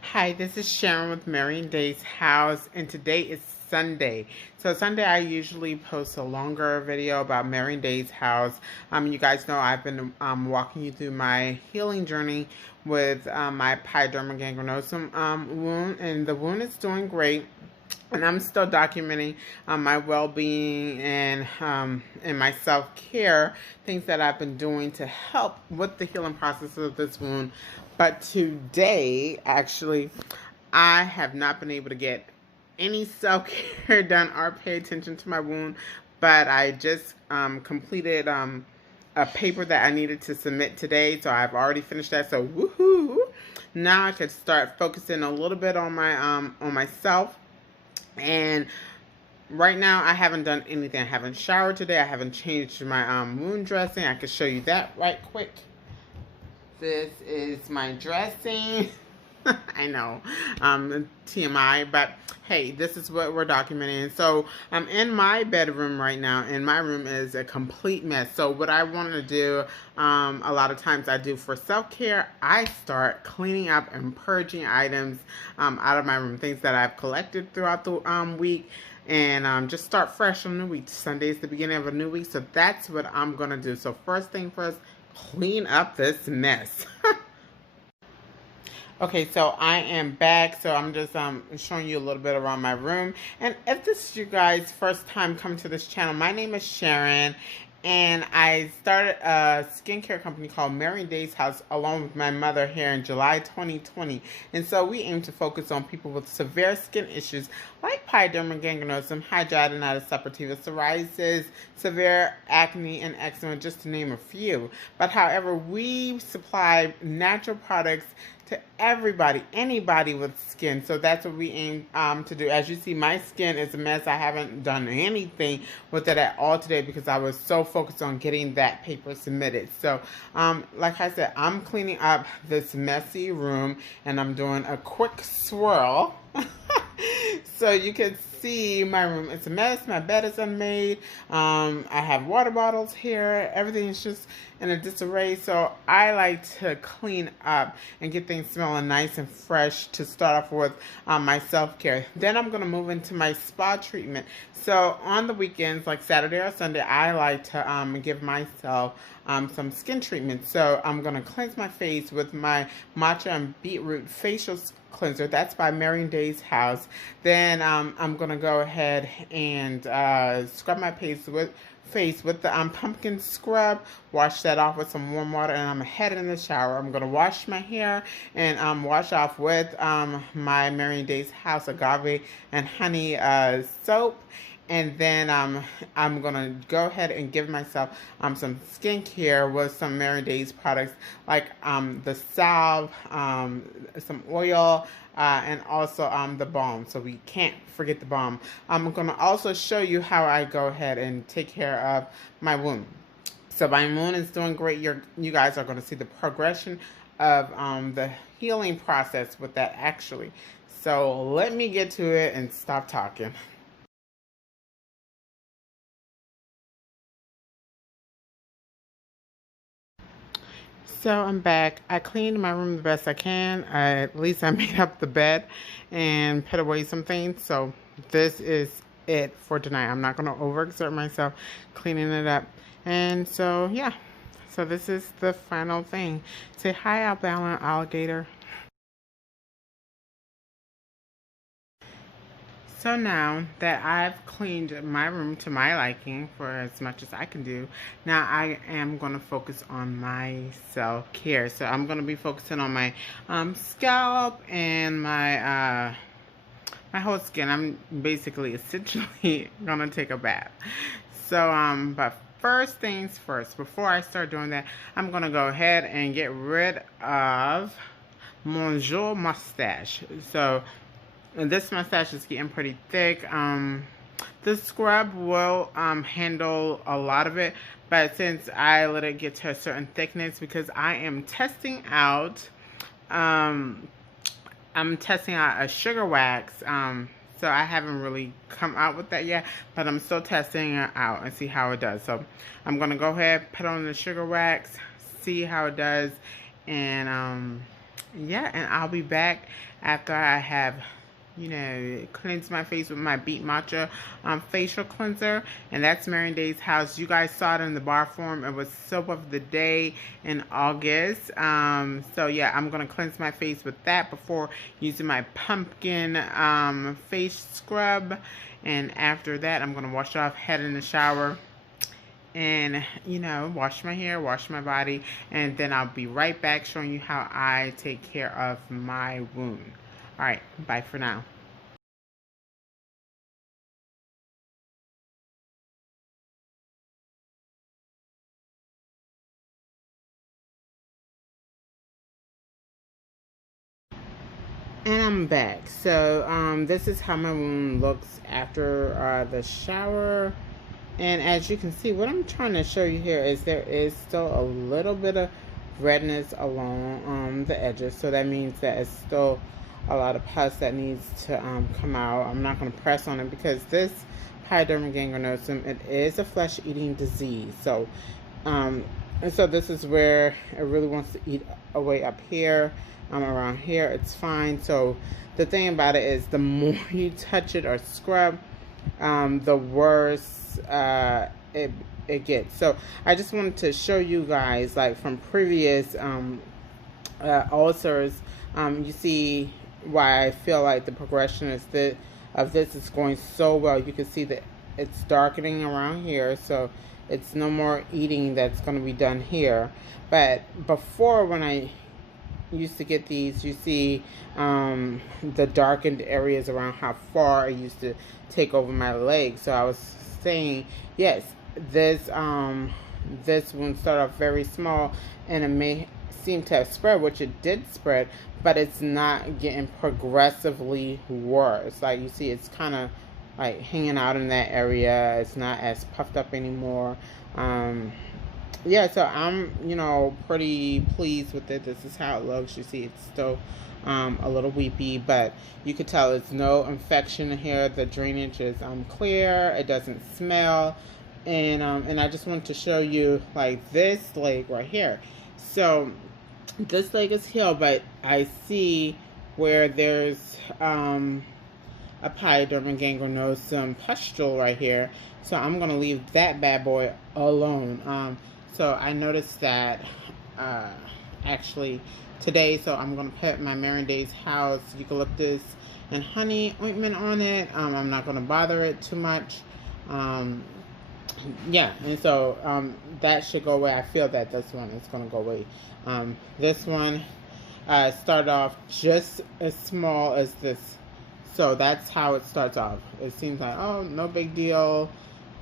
Hi, this is Sharon with Mary and Dayse House, and today is Sunday. So Sunday, I usually post a longer video about Mary and Dayse House. You guys know I've been walking you through my healing journey with my pyoderma gangrenosum wound, and the wound is doing great. And I'm still documenting my well-being and my self-care, things that I've been doing to help with the healing process of this wound. But today, actually, I have not been able to get any self-care done or pay attention to my wound. But I just completed a paper that I needed to submit today, so I've already finished that. So woohoo! Now I can start focusing a little bit on myself. And right now, I haven't done anything. I haven't showered today. I haven't changed my wound dressing. I can show you that right quick. This is my dressing. I know, TMI, but hey, this is what we're documenting. So I'm in my bedroom right now, and my room is a complete mess. So what I want to do, a lot of times I do for self-care, I start cleaning up and purging items out of my room, things that I've collected throughout the week, and just start fresh on the week. Sunday is the beginning of a new week, so that's what I'm going to do. So first thing first, clean up this mess. Okay, so I am back. So I'm just showing you a little bit around my room. And if this is you guys' first time coming to this channel, my name is Sharon, and I started a skincare company called Mary and Dayse House along with my mother here in July 2020. And so we aim to focus on people with severe skin issues like pyoderma gangrenosum, hidradenitis suppurativa, psoriasis, severe acne, and eczema, just to name a few. But however, we supply natural products to everybody, anybody with skin. So that's what we aim to do. As you see, my skin is a mess. I haven't done anything with it at all today because I was so focused on getting that paper submitted. So like I said, I'm cleaning up this messy room, and I'm doing a quick swirl so you can see my room. It's a mess. My bed is unmade. I have water bottles here. Everything is just in a disarray. So I like to clean up and get things smelling nice and fresh to start off with my self-care. Then I'm going to move into my spa treatment. So on the weekends, like Saturday or Sunday, I like to give myself some skin treatment. So I'm going to cleanse my face with my matcha and beetroot facial cleanser. That's by Mary and Dayse House. Then I'm going to go ahead and scrub my face with the pumpkin scrub, wash that off with some warm water, and I'm head in the shower. I'm going to wash my hair and wash off with my Mary and Dayse House agave and honey soap. And then I'm going to go ahead and give myself some skincare with some Mary and Dayse products like the salve, some oil, and also the balm. So we can't forget the balm. I'm going to also show you how I go ahead and take care of my wound. So my wound is doing great. You guys are going to see the progression of the healing process with that actually. So let me get to it and stop talking. So I'm back. I cleaned my room the best I can. At least I made up the bed and put away some things. So this is it for tonight. I'm not going to overexert myself cleaning it up. And so, yeah. So this is the final thing. Say hi, Alabama alligator. So now that I've cleaned my room to my liking for as much as I can do, now I am going to focus on my self-care. So I'm going to be focusing on my scalp and my my whole skin. I'm basically essentially going to take a bath. So but first things first, before I start doing that, I'm going to go ahead and get rid of mon jour mustache. So and this mustache is getting pretty thick. This scrub will handle a lot of it, but since I let it get to a certain thickness, because I am testing out, I'm testing out a sugar wax. So I haven't really come out with that yet, but I'm still testing it out and see how it does. So I'm gonna go ahead, put on the sugar wax, see how it does, and yeah, and I'll be back after I have, cleansed my face with my Beat Matcha facial cleanser. And that's Mary Day's House. You guys saw it in the bar form. It was soap of the day in August. So yeah, I'm going to cleanse my face with that before using my pumpkin face scrub. And after that, I'm going to wash off, head in the shower, and wash my hair, wash my body, and then I'll be right back showing you how I take care of my wound. All right, bye for now. And I'm back. So this is how my wound looks after the shower. And as you can see, what I'm trying to show you here is there is still a little bit of redness along the edges. So that means that it's still a lot of pus that needs to come out. I'm not going to press on it because this pyoderma gangrenosum, it is a flesh-eating disease. So, and so this is where it really wants to eat away up here. Around here, it's fine. So the thing about it is the more you touch it or scrub, the worse it gets. So I just wanted to show you guys, like from previous ulcers, you see why I feel like the progression is of this is going so well. You can see that it's darkening around here, so it's no more eating that's going to be done here. But before, when I used to get these, you see the darkened areas around how far it used to take over my leg. So I was saying, yes, this one started off very small, and it may seem to have spread, which it did spread, but it's not getting progressively worse. Like you see, it's kind of like hanging out in that area. It's not as puffed up anymore. Yeah, so I'm, pretty pleased with it. This is how it looks. You see, it's still a little weepy, but you could tell it's no infection here. The drainage is clear. It doesn't smell. And I just want to show you, like, this leg right here. So this leg is healed, but I see where there's a pyoderma gangrenosum pustule right here. So I'm going to leave that bad boy alone. So I noticed that actually today, so I'm going to put my Mary Day's House eucalyptus and honey ointment on it. I'm not going to bother it too much. Yeah, and so that should go away. I feel that this one is going to go away. This one started off just as small as this. So that's how it starts off. It seems like, oh, no big deal.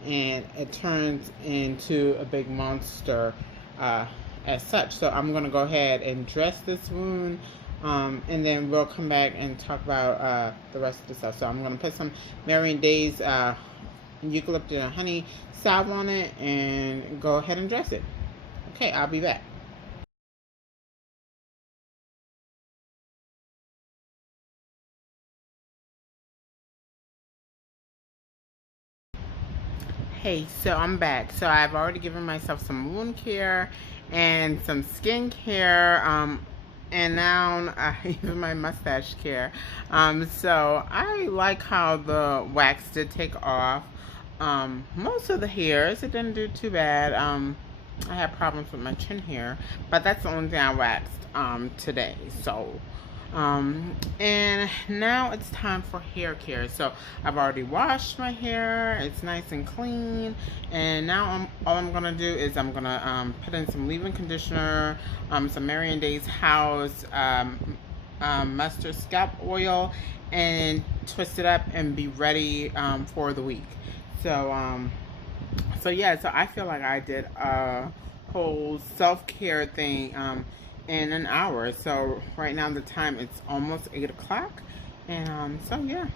And it turns into a big monster as such. So I'm going to go ahead and dress this wound, and then we'll come back and talk about the rest of the stuff. So I'm going to put some Mary Day's eucalyptus and honey salve on it and go ahead and dress it. Okay, I'll be back. Hey, so I'm back. So I've already given myself some wound care and some skin care, and now even my mustache care. So I like how the wax did take off. Most of the hairs, it didn't do too bad. I had problems with my chin hair, but that's the only thing I waxed today. So and now it's time for hair care. So I've already washed my hair. It's nice and clean. And now all I'm gonna do is I'm gonna put in some leave-in conditioner, some Mary Day's House mustard scalp oil, and twist it up and be ready for the week. So yeah, so I feel like I did a whole self-care thing in an hour. So right now the time, it's almost 8 o'clock, and so yeah,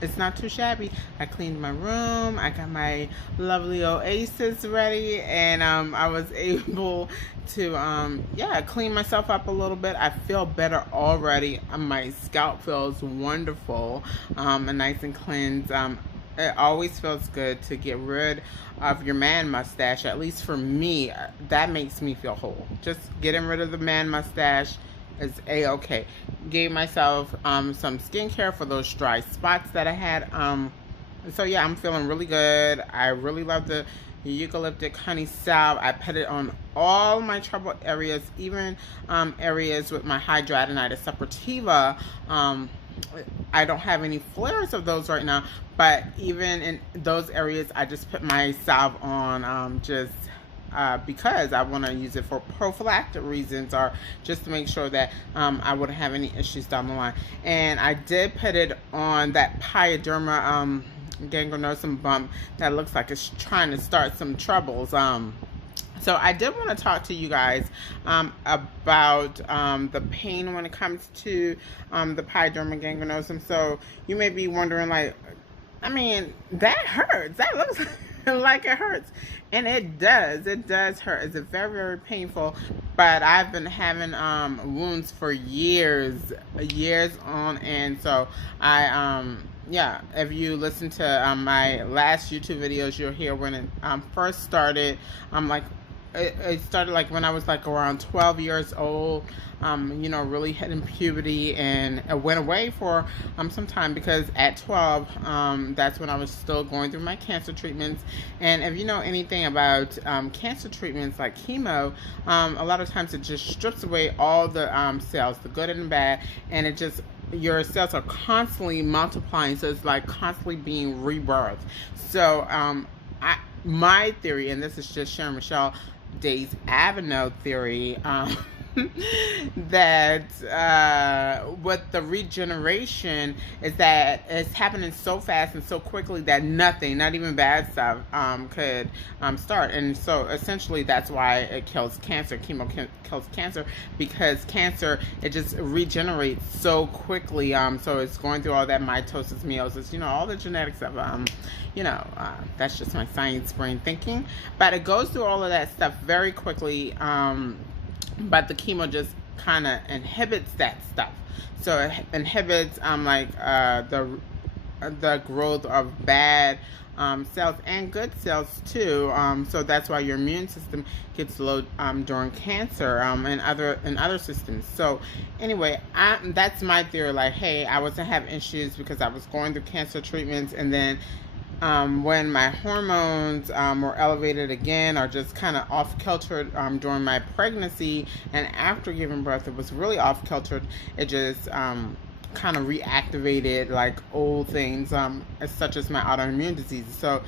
it's not too shabby. I cleaned my room, I got my lovely oasis ready, and I was able to yeah, clean myself up a little bit. I feel better already. My scalp feels wonderful, and nice and cleansed. It always feels good to get rid of your man mustache. At least for me, that makes me feel whole. Just getting rid of the man mustache is a-okay. Gave myself some skincare for those dry spots that I had. So yeah, I'm feeling really good. I really love the eucalyptic honey salve. I put it on all my troubled areas, even areas with my hidradenitis suppurativa. I don't have any flares of those right now, but even in those areas, I just put my salve on because I want to use it for prophylactic reasons, or just to make sure that I wouldn't have any issues down the line. And I did put it on that pyoderma gangrenosum bump that looks like it's trying to start some troubles. So I did want to talk to you guys about the pain when it comes to the pyoderma gangrenosum. So you may be wondering, like, I mean, that hurts. That looks like it hurts. And it does. It does hurt. It's very, very painful. But I've been having wounds for years on. And so yeah, if you listen to my last YouTube videos, you'll hear when it first started. It started like when I was like around 12 years old, you know, really hitting puberty, and it went away for some time, because at 12, that's when I was still going through my cancer treatments. And if you know anything about cancer treatments like chemo, a lot of times it just strips away all the cells, the good and the bad, and it just, your cells are constantly multiplying, so it's like constantly being rebirthed. So my theory, and this is just Sharon Michelle Dayse Avenue theory, that with the regeneration is that it's happening so fast and so quickly that nothing, not even bad stuff, could start. And so essentially that's why it kills cancer. Chemo kills cancer, because cancer, it just regenerates so quickly. So it's going through all that mitosis, meiosis, you know, all the genetics of you know, that's just my science brain thinking, but it goes through all of that stuff very quickly. But the chemo just kind of inhibits that stuff. So it inhibits the growth of bad cells and good cells too. So that's why your immune system gets low during cancer and other systems. So anyway, that's my theory. Like, hey, I wasn't having issues because I was going through cancer treatments, and then when my hormones were elevated again, or just kind of off-kiltered during my pregnancy and after giving birth, it was really off-kiltered. It just kind of reactivated like old things, such as my autoimmune diseases. So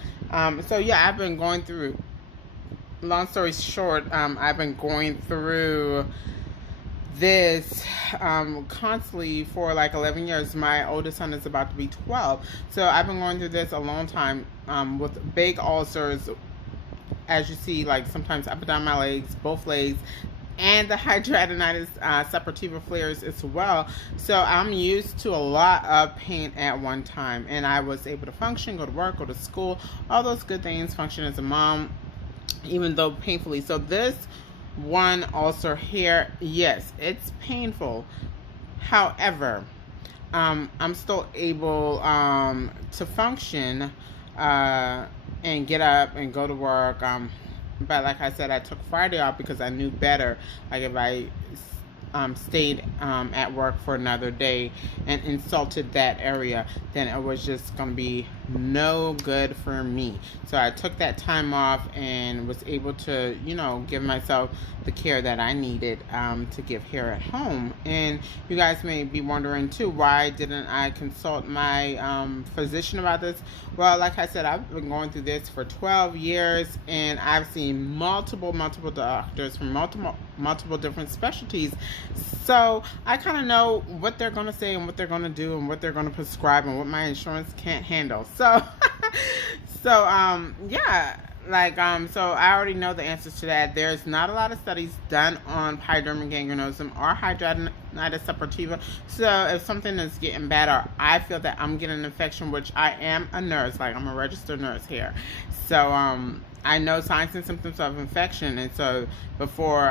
yeah, I've been going through, long story short, I've been going through this constantly for like 11 years. My oldest son is about to be 12. So I've been going through this a long time with big ulcers, as you see, like sometimes up and down my legs, both legs, and the hidradenitis suppurativa flares as well. So I'm used to a lot of pain at one time, and I was able to function, go to work, go to school, all those good things, function as a mom, even though painfully. So this one ulcer here, yes, it's painful. However, I'm still able to function and get up and go to work. But like I said, I took Friday off because I knew better. Like if I stayed at work for another day and insulted that area, then it was just going to be no good for me. So I took that time off and was able to, you know, give myself the care that I needed to give here at home. And you guys may be wondering too, why didn't I consult my physician about this? Well, like I said, I've been going through this for 12 years, and I've seen multiple doctors from multiple different specialties. So I kind of know what they're going to say and what they're going to do and what they're going to prescribe and what my insurance can't handle. So yeah, like so I already know the answers to that. There's not a lot of studies done on pyoderma gangrenosum or hidradenitis suppurativa. So if something is getting bad, or I feel that I'm getting an infection, which I am a nurse, like I'm a registered nurse here, so I know signs and symptoms of infection, and so before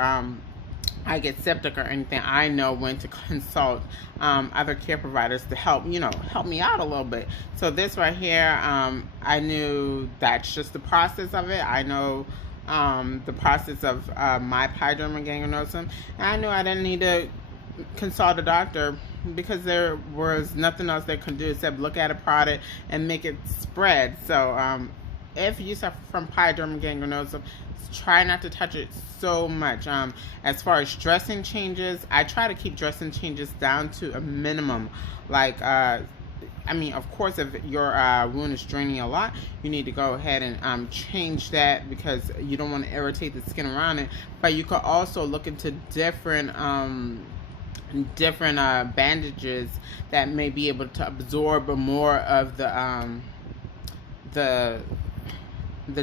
I get septic or anything, I know when to consult other care providers to help me out a little bit. So this right here, I knew that's just the process of it. I know the process of my pyoderma gangrenosum, and I knew I didn't need to consult a doctor, because there was nothing else they could do except look at a product and make it spread. So if you suffer from pyoderma gangrenosum, try not to touch it so much. As far as dressing changes, I try to keep dressing changes down to a minimum. Like, I mean, of course, if your wound is draining a lot, you need to go ahead and change that, because you don't want to irritate the skin around it. But you could also look into different bandages that may be able to absorb more of the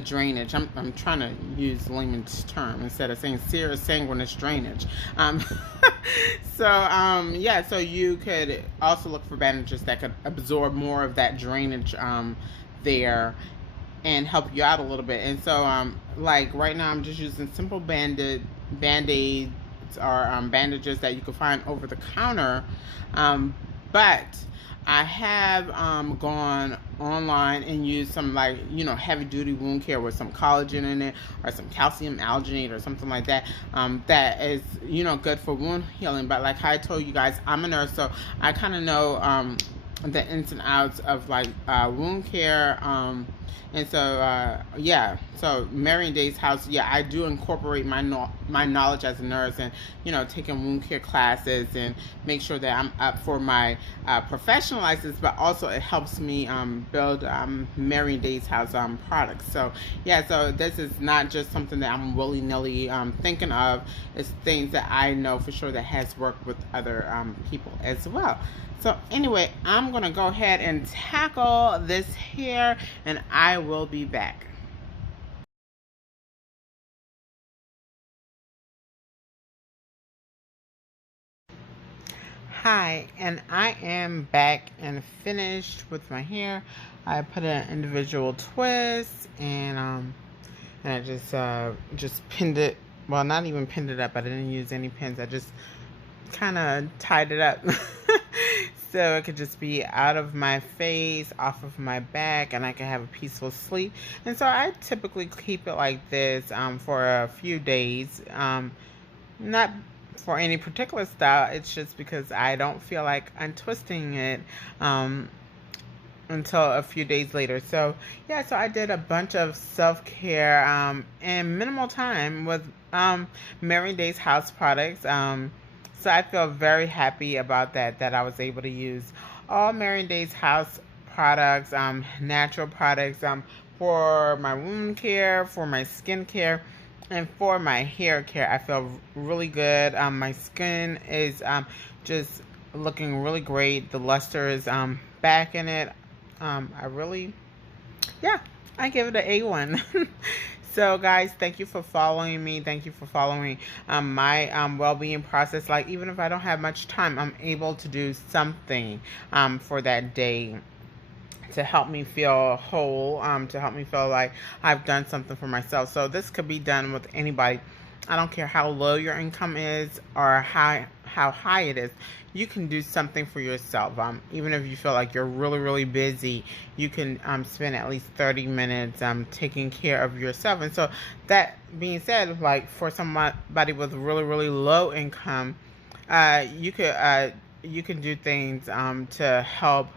drainage. I'm trying to use layman's term instead of saying serous sanguineous drainage. Yeah, so you could also look for bandages that could absorb more of that drainage there, and help you out a little bit. And so like right now I'm just using simple band-aids or bandages that you can find over the counter, but I have gone online and used some, like, heavy duty wound care with some collagen in it, or some calcium alginate or something like that, that is good for wound healing. But like I told you guys, I'm a nurse, so I kind of know the ins and outs of like wound care, and so yeah, so Mary and Dayse house, yeah, I do incorporate my knowledge as a nurse, and taking wound care classes, and make sure that I'm up for my professional license, but also it helps me build Mary and Dayse house products. So yeah, so this is not just something that I'm willy-nilly thinking of. It's things that I know for sure that has worked with other people as well. So anyway, I'm going to go ahead and tackle this here, and I will be back. Hi, and I am back and finished with my hair. I put an individual twist, and I just pinned it. Well, not even pinned it up. I didn't use any pins. I just kind of tied it up. So it could just be out of my face, off of my back, and I can have a peaceful sleep. And so I typically keep it like this for a few days. Not for any particular style. It's just because I don't feel like untwisting it until a few days later. So yeah, so I did a bunch of self-care in minimal time with Mary Dayse house products. So I feel very happy about that I was able to use all Mary Dayse house products, natural products, for my wound care, for my skin care, and for my hair care. I feel really good. My skin is just looking really great. The luster is back in it. Yeah, I give it an A1. So guys, thank you for following me. Thank you for following my well-being process. Like, even if I don't have much time, I'm able to do something for that day to help me feel whole, to help me feel like I've done something for myself. So this could be done with anybody. I don't care how low your income is or how high it is. You can do something for yourself. Even if you feel like you're really, really busy, you can spend at least 30 minutes taking care of yourself. And so that being said, like for somebody with really, really low income, you can do things to help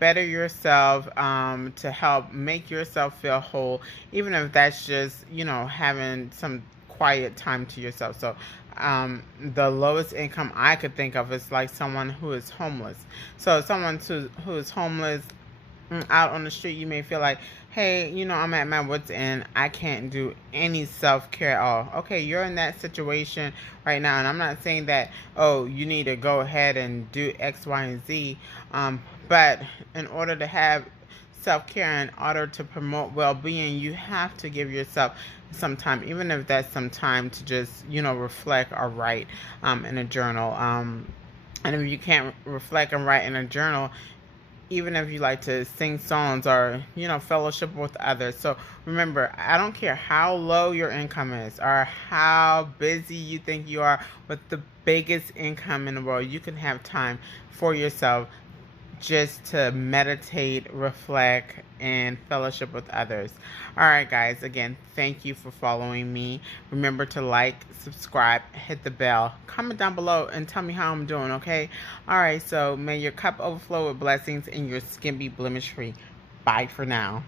better yourself, to help make yourself feel whole, even if that's just having some quiet time to yourself. So the lowest income I could think of is like someone who is homeless. So someone who is homeless out on the street, you may feel like, hey, I'm at my wit's end. I can't do any self-care at all. Okay, you're in that situation right now, and I'm not saying that, oh, you need to go ahead and do X, Y, and Z. But in order to have self-care, in order to promote well-being, you have to give yourself some time, even if that's some time to just reflect or write in a journal. And if you can't reflect and write in a journal, even if you like to sing songs or fellowship with others. So remember, I don't care how low your income is or how busy you think you are with the biggest income in the world, you can have time for yourself just to meditate, reflect, and fellowship with others. All right, guys, again, thank you for following me. Remember to like, subscribe, hit the bell, comment down below, and tell me how I'm doing, okay? All right, so may your cup overflow with blessings and your skin be blemish free. Bye for now.